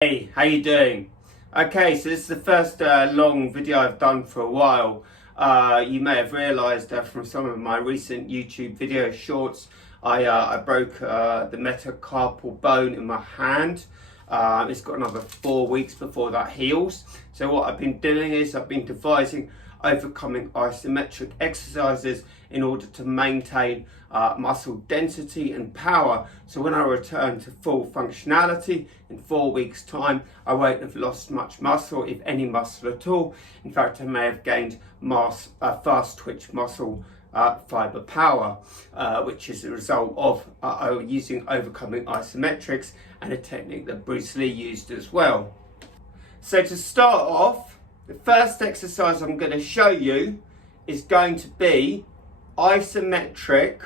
Hey, how you doing? Okay, so this is the first long video I've done for a while. You may have realised from some of my recent YouTube video shorts, I broke the metacarpal bone in my hand. It's got another 4 weeks before that heals. So what I've been doing is I've been devising overcoming isometric exercises in order to maintain muscle density and power. So when I return to full functionality in 4 weeks time, I won't have lost much muscle, if any muscle at all. In fact, I may have gained fast twitch muscle fiber power, which is a result of using overcoming isometrics and a technique that Bruce Lee used as well. So to start off, the first exercise I'm going to show you is going to be isometric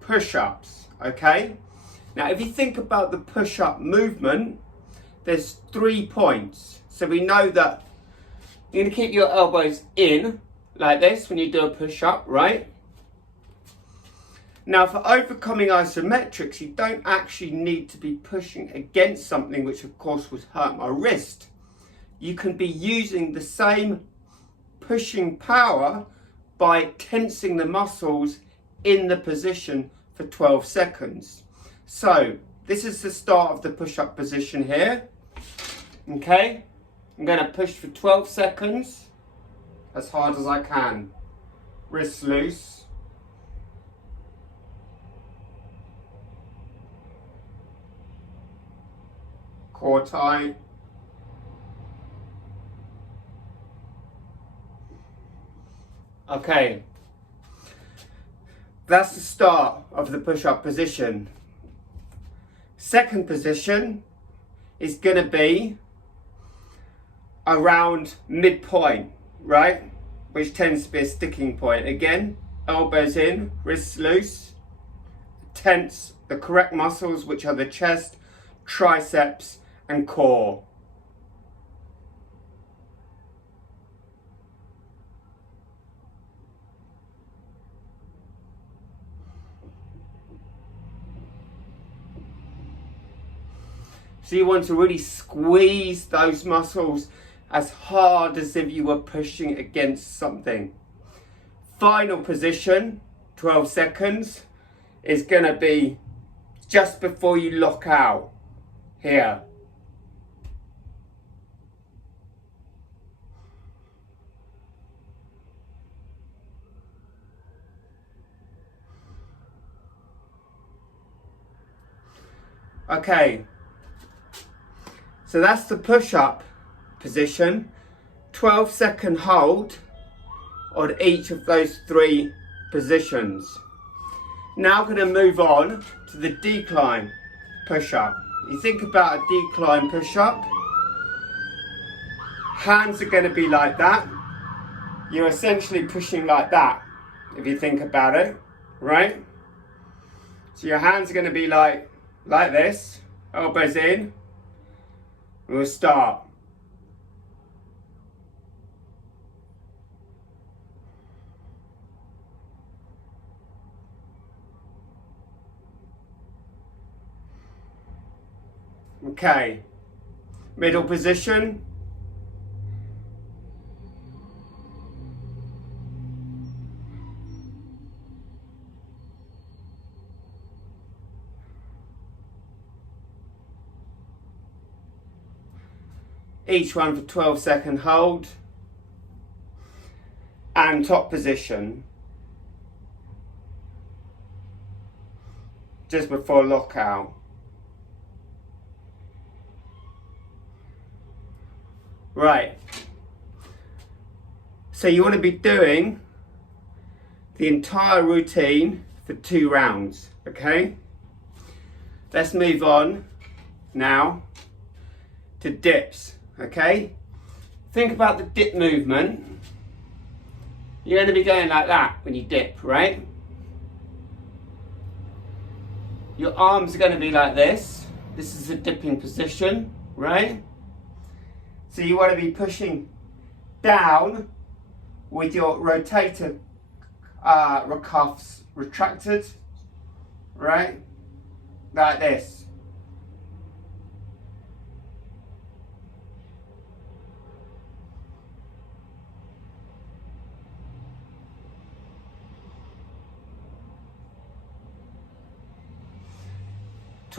push-ups, okay? Now, if you think about the push-up movement, there's 3 points. So we know that you're going to keep your elbows in like this when you do a push-up, right? Now, for overcoming isometrics, you don't actually need to be pushing against something, which of course would hurt my wrist. You can be using the same pushing power by tensing the muscles in the position for 12 seconds. So this is the start of the push-up position here. Okay, I'm going to push for 12 seconds as hard as I can. Wrists loose. Core tight. Okay, that's the start of the push-up position. Second position is going to be around midpoint, right? Which tends to be a sticking point. Again, elbows in, wrists loose, tense the correct muscles, which are the chest, triceps, and core. So you want to really squeeze those muscles as hard as if you were pushing against something. Final position, 12 seconds, is going to be just before you lock out, here. Okay. So that's the push-up position. 12-second hold on each of those 3 positions. Now I'm going to move on to the decline push-up. You think about a decline push-up. Hands are going to be like that. You're essentially pushing like that, if you think about it, right? So your hands are going to be like this, elbows in. We'll start. Okay, middle position. Each one for 12-second hold. And top position. Just before lockout. Right. So you want to be doing the entire routine for 2 rounds, okay? Let's move on now to dips. Okay, think about the dip movement. You're going to be going like that when you dip, right? Your arms are going to be like this. This is a dipping position, right? So you want to be pushing down with your rotator cuffs retracted, right? Like this.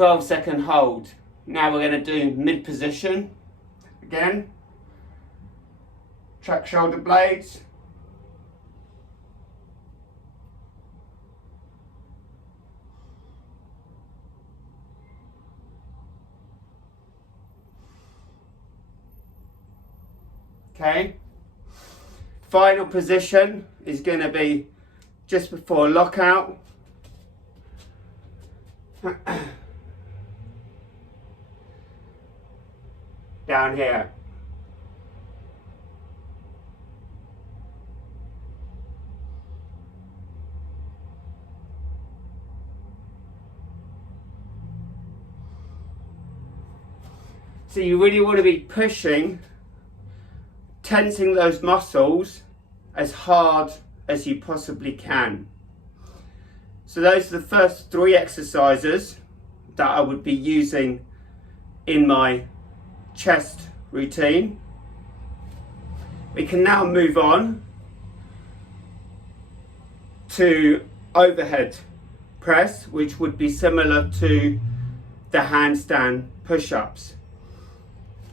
12-second hold. Now we're going to do mid position again. Track shoulder blades. Okay. Final position is going to be just before lockout. Down here. So you really want to be pushing, tensing those muscles as hard as you possibly can. So those are the first 3 exercises that I would be using in my chest routine. We can now move on to overhead press, which would be similar to the handstand push-ups.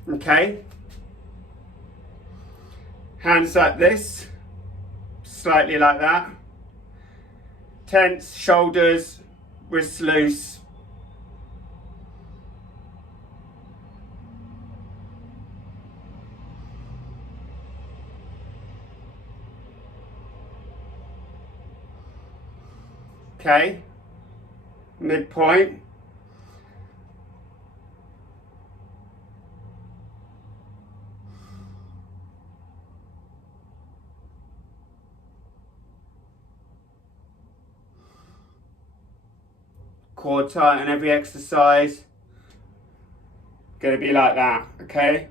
Okay, hands like this, slightly like that, tense, shoulders, wrists loose. Okay, midpoint. Core tight on every exercise. Going to be like that, okay?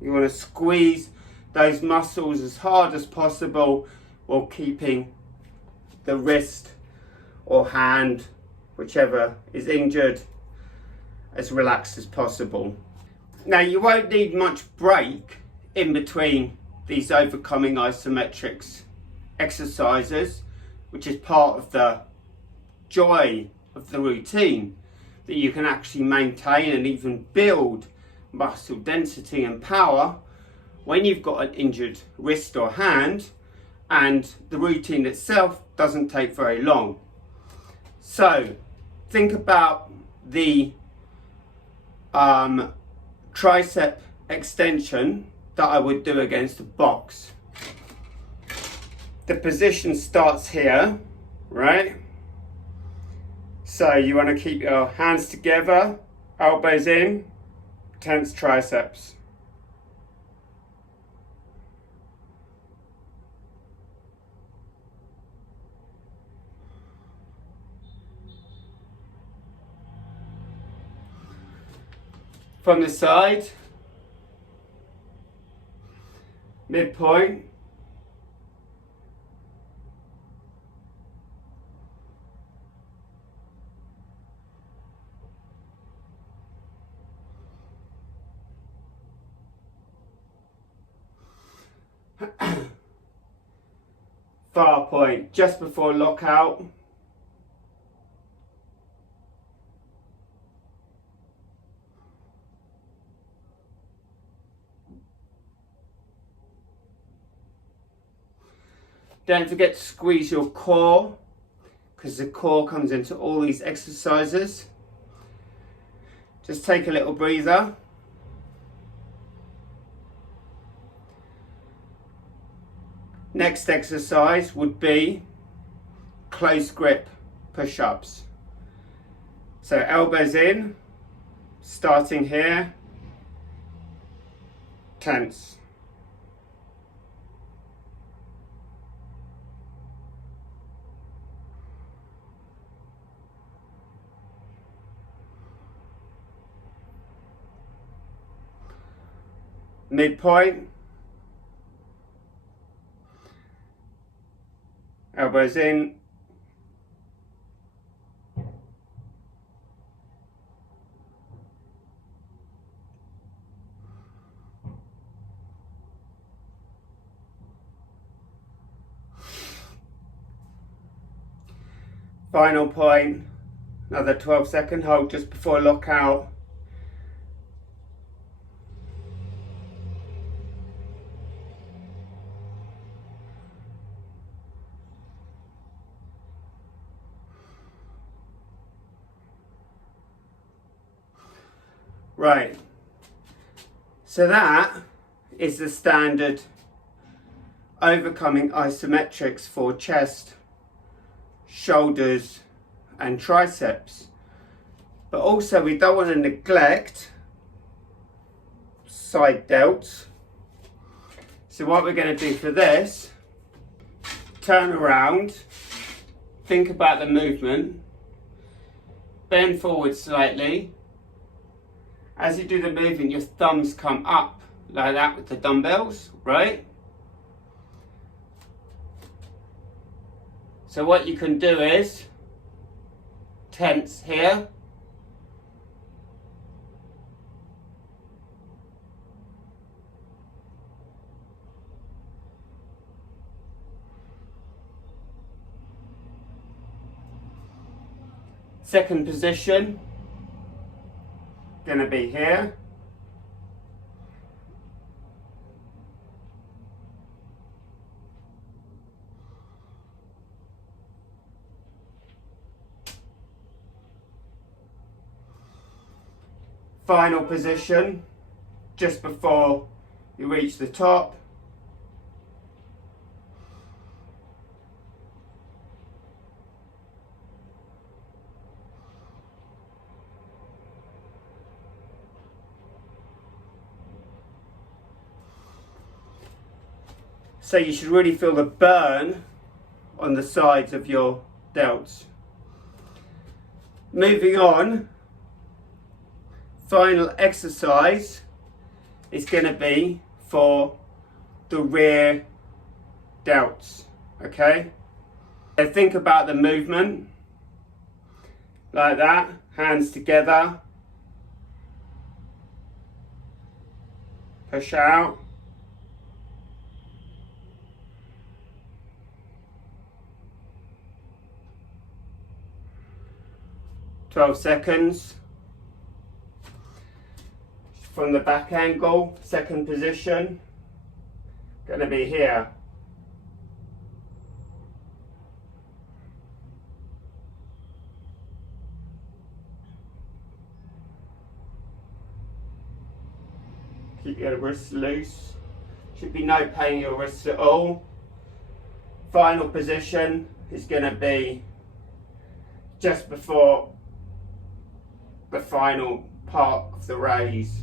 You want to squeeze those muscles as hard as possible while keeping the wrist or hand, whichever is injured, as relaxed as possible. Now you won't need much break in between these overcoming isometrics exercises, which is part of the joy of the routine, that you can actually maintain and even build muscle density and power when you've got an injured wrist or hand, and the routine itself doesn't take very long. So think about the tricep extension that I would do against a box. The position starts here, right? So you want to keep your hands together, elbows in, tense triceps. From the side, midpoint. Far point, just before lockout. Don't forget to squeeze your core, because the core comes into all these exercises. Just take a little breather. Next exercise would be close grip push-ups. So elbows in, starting here, tense. Midpoint, elbows in, Final point, another 12-second hold just before lockout. Right, so that is the standard overcoming isometrics for chest, shoulders and triceps. But also we don't want to neglect side delts. So what we're going to do for this, turn around, think about the movement, bend forward slightly. As you do the movement, your thumbs come up like that with the dumbbells, right? So what you can do is tense here. Second position, gonna be here. Final position, just before you reach the top. So you should really feel the burn on the sides of your delts. Moving on, final exercise is going to be for the rear delts, okay? So think about the movement, like that, hands together, push out. "12 seconds. From the back angle, second position, going to be here. Keep your wrists loose. Should be no pain in your wrists at all. Final position is going to be just before the final part of the raise.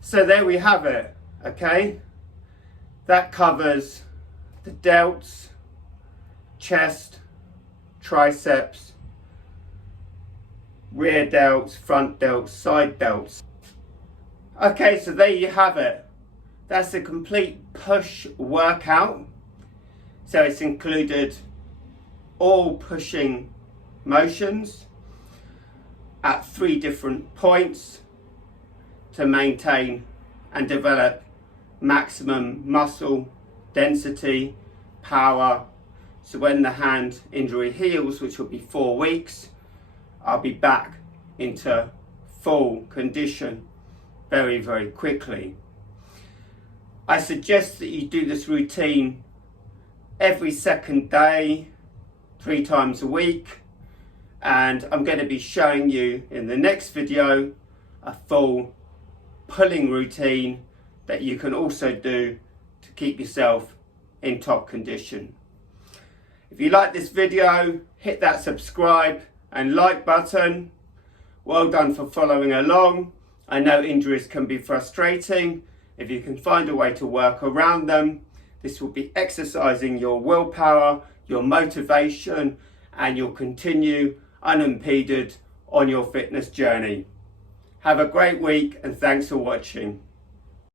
So there we have it, okay? That covers the delts, chest, triceps, rear delts, front delts, side delts. Okay, so there you have it. That's a complete push workout. So it's included all pushing motions at 3 different points to maintain and develop maximum muscle density, power. So when the hand injury heals, which will be 4 weeks, I'll be back into full condition very, very quickly. I suggest that you do this routine every second day, 3 times a week, and I'm going to be showing you in the next video a full pulling routine that you can also do to keep yourself in top condition. If you like this video, hit that subscribe and like button. Well done for following along. I know injuries can be frustrating. If you can find a way to work around them, this will be exercising your willpower, your motivation, and you'll continue unimpeded on your fitness journey. Have a great week and thanks for watching.